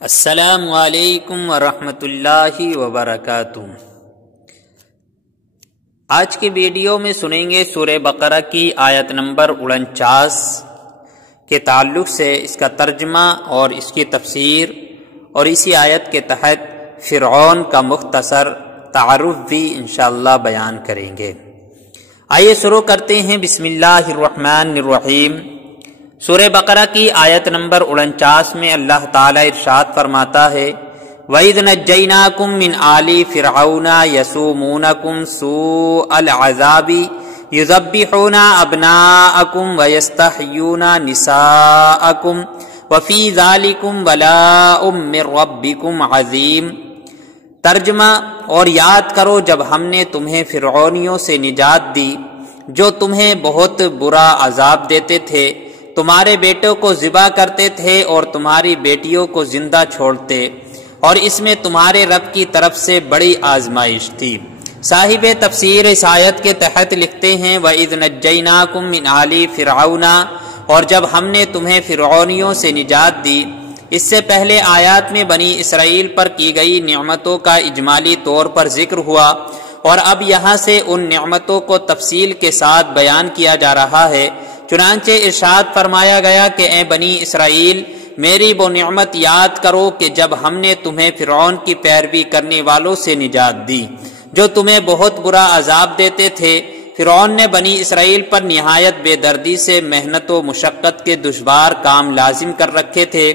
السلام علیکم ورحمۃ اللہ وبرکاتہ۔ آج کی ویڈیو میں سنیں گے سورہ بقرہ کی آیت نمبر 49 کے تعلق سے اس کا ترجمہ اور اس کی تفسیر، اور اسی آیت کے تحت فرعون کا مختصر تعارف بھی انشاءاللہ بیان کریں گے۔ آئیے شروع کرتے ہیں۔ بسم اللہ الرحمن الرحیم۔ سورہ بقرہ کی آیت نمبر 49 میں اللہ تعالی ارشاد فرماتا ہے، وَإِذْ نَجَّيْنَاكُمْ مِنْ آلِ فِرْعَوْنَ يَسُومُونَكُمْ سُوءَ الْعَذَابِ يُذَبِّحُونَ أَبْنَاءَكُمْ وَيَسْتَحْيُونَ نِسَاءَكُمْ وَفِي ذَلِكُمْ بَلَاءٌ مِّن رَّبِّكُمْ عَظِيمٌ۔ ترجمہ: اور یاد کرو جب ہم نے تمہیں فرعونیوں سے نجات دی جو تمہیں بہت برا عذاب دیتے تھے، تمہارے بیٹوں کو ذبح کرتے تھے اور تمہاری بیٹیوں کو زندہ چھوڑتے، اور اس میں تمہارے رب کی طرف سے بڑی آزمائش تھی۔ صاحب تفسیر اس آیت کے تحت لکھتے ہیں، وَإِذْ نَجَّيْنَاكُمْ مِنْ آلِ فِرْعَوْنَ، اور جب ہم نے تمہیں فرعونیوں سے نجات دی۔ اس سے پہلے آیات میں بنی اسرائیل پر کی گئی نعمتوں کا اجمالی طور پر ذکر ہوا، اور اب یہاں سے ان نعمتوں کو تفصیل کے ساتھ بیان کیا جا رہا ہے۔ چنانچہ ارشاد فرمایا گیا کہ اے بنی اسرائیل، میری وہ نعمت یاد کرو کہ جب ہم نے تمہیں فرعون کی پیروی کرنے والوں سے نجات دی جو تمہیں بہت برا عذاب دیتے تھے۔ فرعون نے بنی اسرائیل پر نہایت بے دردی سے محنت و مشقت کے دشوار کام لازم کر رکھے تھے۔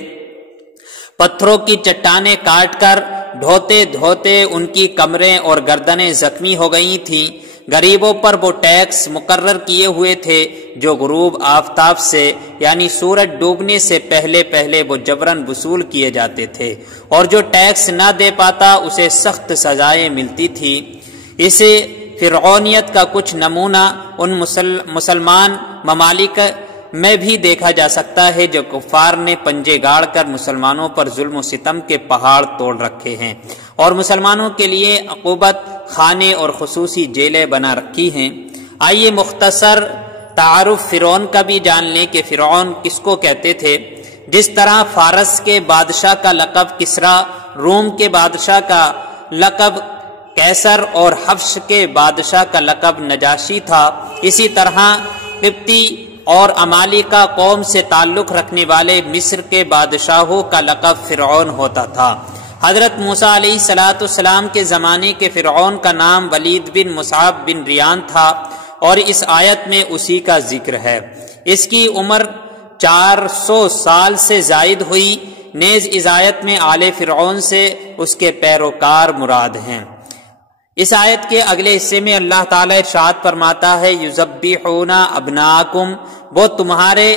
پتھروں کی چٹانیں کاٹ کر دھوتے دھوتے ان کی کمریں اور گردنیں زخمی ہو گئی تھیں۔ غریبوں پر وہ ٹیکس مقرر کیے ہوئے تھے جو غروب آفتاب سے یعنی سورج ڈوبنے سے پہلے وہ جبراً وصول کیے جاتے تھے، اور جو ٹیکس نہ دے پاتا اسے سخت سزائیں ملتی تھی۔ اسے فرعونیت کا کچھ نمونہ ان مسلمان ممالک میں بھی دیکھا جا سکتا ہے جو کفار نے پنجے گاڑ کر مسلمانوں پر ظلم و ستم کے پہاڑ توڑ رکھے ہیں، اور مسلمانوں کے لیے عقوبت خانے اور خصوصی جیلیں بنا رکھی ہیں۔ آئیے مختصر تعارف فرعون کا بھی جان لیں کہ فرعون کس کو کہتے تھے۔ جس طرح فارس کے بادشاہ کا لقب کسریٰ، روم کے بادشاہ کا لقب قیصر اور حبش کے بادشاہ کا لقب نجاشی تھا، اسی طرح قبطی اور امالیکا قوم سے تعلق رکھنے والے مصر کے بادشاہوں کا لقب فرعون ہوتا تھا۔ حضرت موسیٰ علیہ السلام کے زمانے کے فرعون کا نام ولید بن مصعب بن ریان تھا، اور اس آیت میں اسی کا ذکر ہے۔ اس کی عمر 400 سال سے زائد ہوئی۔ نیز اس آیت میں آل فرعون سے اس کے پیروکار مراد ہیں۔ اس آیت کے اگلے حصے میں اللہ تعالی ارشاد فرماتا ہے، یذبحون ابناکم، وہ تمہارے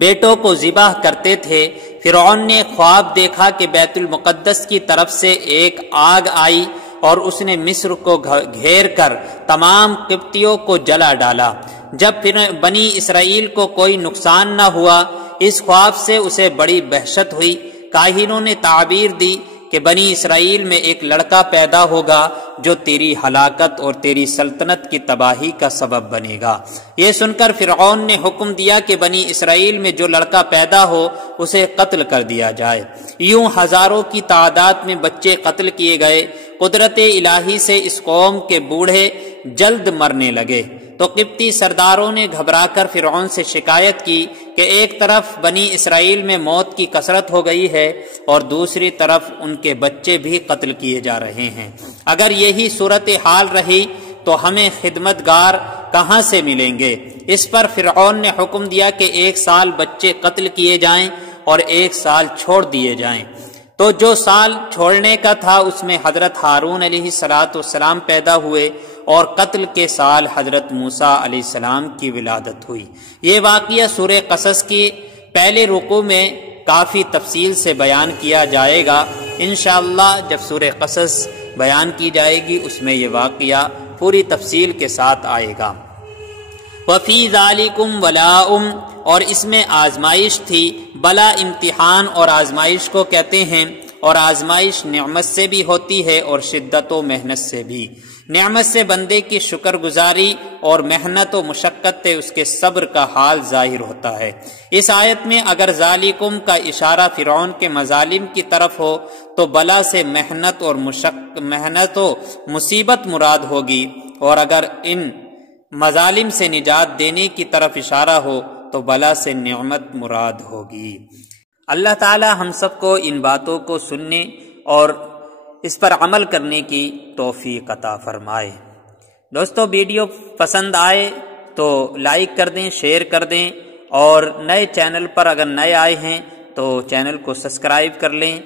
بیٹوں کو ذبح کرتے تھے۔ فرعون نے خواب دیکھا کہ بیت المقدس کی طرف سے ایک آگ آئی اور اس نے مصر کو گھیر کر تمام قبطیوں کو جلا ڈالا۔ جب پھر بنی اسرائیل کو کوئی نقصان نہ ہوا، اس خواب سے اسے بڑی وحشت ہوئی۔ کاہنوں نے تعبیر دی کہ بنی اسرائیل میں ایک لڑکا پیدا ہوگا جو تیری ہلاکت اور تیری سلطنت کی تباہی کا سبب بنے گا۔ یہ سن کر فرعون نے حکم دیا کہ بنی اسرائیل میں جو لڑکا پیدا ہو اسے قتل کر دیا جائے۔ یوں ہزاروں کی تعداد میں بچے قتل کیے گئے۔ قدرت الہی سے اس قوم کے بوڑھے جلد مرنے لگے، تو قبطی سرداروں نے گھبرا کر فرعون سے شکایت کی کہ ایک طرف بنی اسرائیل میں موت کی کثرت ہو گئی ہے اور دوسری طرف ان کے بچے بھی قتل کیے جا رہے ہیں۔ اگر یہی صورتحال رہی تو ہمیں خدمتگار کہاں سے ملیں گے؟ اس پر فرعون نے حکم دیا کہ 1 سال بچے قتل کیے جائیں اور 1 سال چھوڑ دیے جائیں۔ تو جو سال چھوڑنے کا تھا اس میں حضرت ہارون علیہ السلام پیدا ہوئے، اور قتل کے سال حضرت موسیٰ علیہ السلام کی ولادت ہوئی۔ یہ واقعہ سورہ قصص کی پہلے رکوع میں کافی تفصیل سے بیان کیا جائے گا۔ انشاءاللہ جب سورہ قصص بیان کی جائے گی اس میں یہ واقعہ پوری تفصیل کے ساتھ آئے گا۔ وَفِي ذَلِكُمْ بَلَاءٌ، اور اس میں آزمائش تھی۔ بلا امتحان اور آزمائش کو کہتے ہیں، اور آزمائش نعمت سے بھی ہوتی ہے اور شدت و محنت سے بھی۔ نعمت سے بندے کی شکر گزاری اور محنت و مشقت سے اس کے صبر کا حال ظاہر ہوتا ہے۔ اس آیت میں اگر ذالکم کا اشارہ فرعون کے مظالم کی طرف ہو تو بلا سے محنت و مصیبت مراد ہوگی، اور اگر ان مظالم سے نجات دینے کی طرف اشارہ ہو تو بلا سے نعمت مراد ہوگی۔ اللہ تعالی ہم سب کو ان باتوں کو سننے اور اس پر عمل کرنے کی توفیق عطا فرمائے۔ دوستو، ویڈیو پسند آئے تو لائک کر دیں، شیئر کر دیں، اور نئے چینل پر اگر نئے آئے ہیں تو چینل کو سبسکرائب کر لیں۔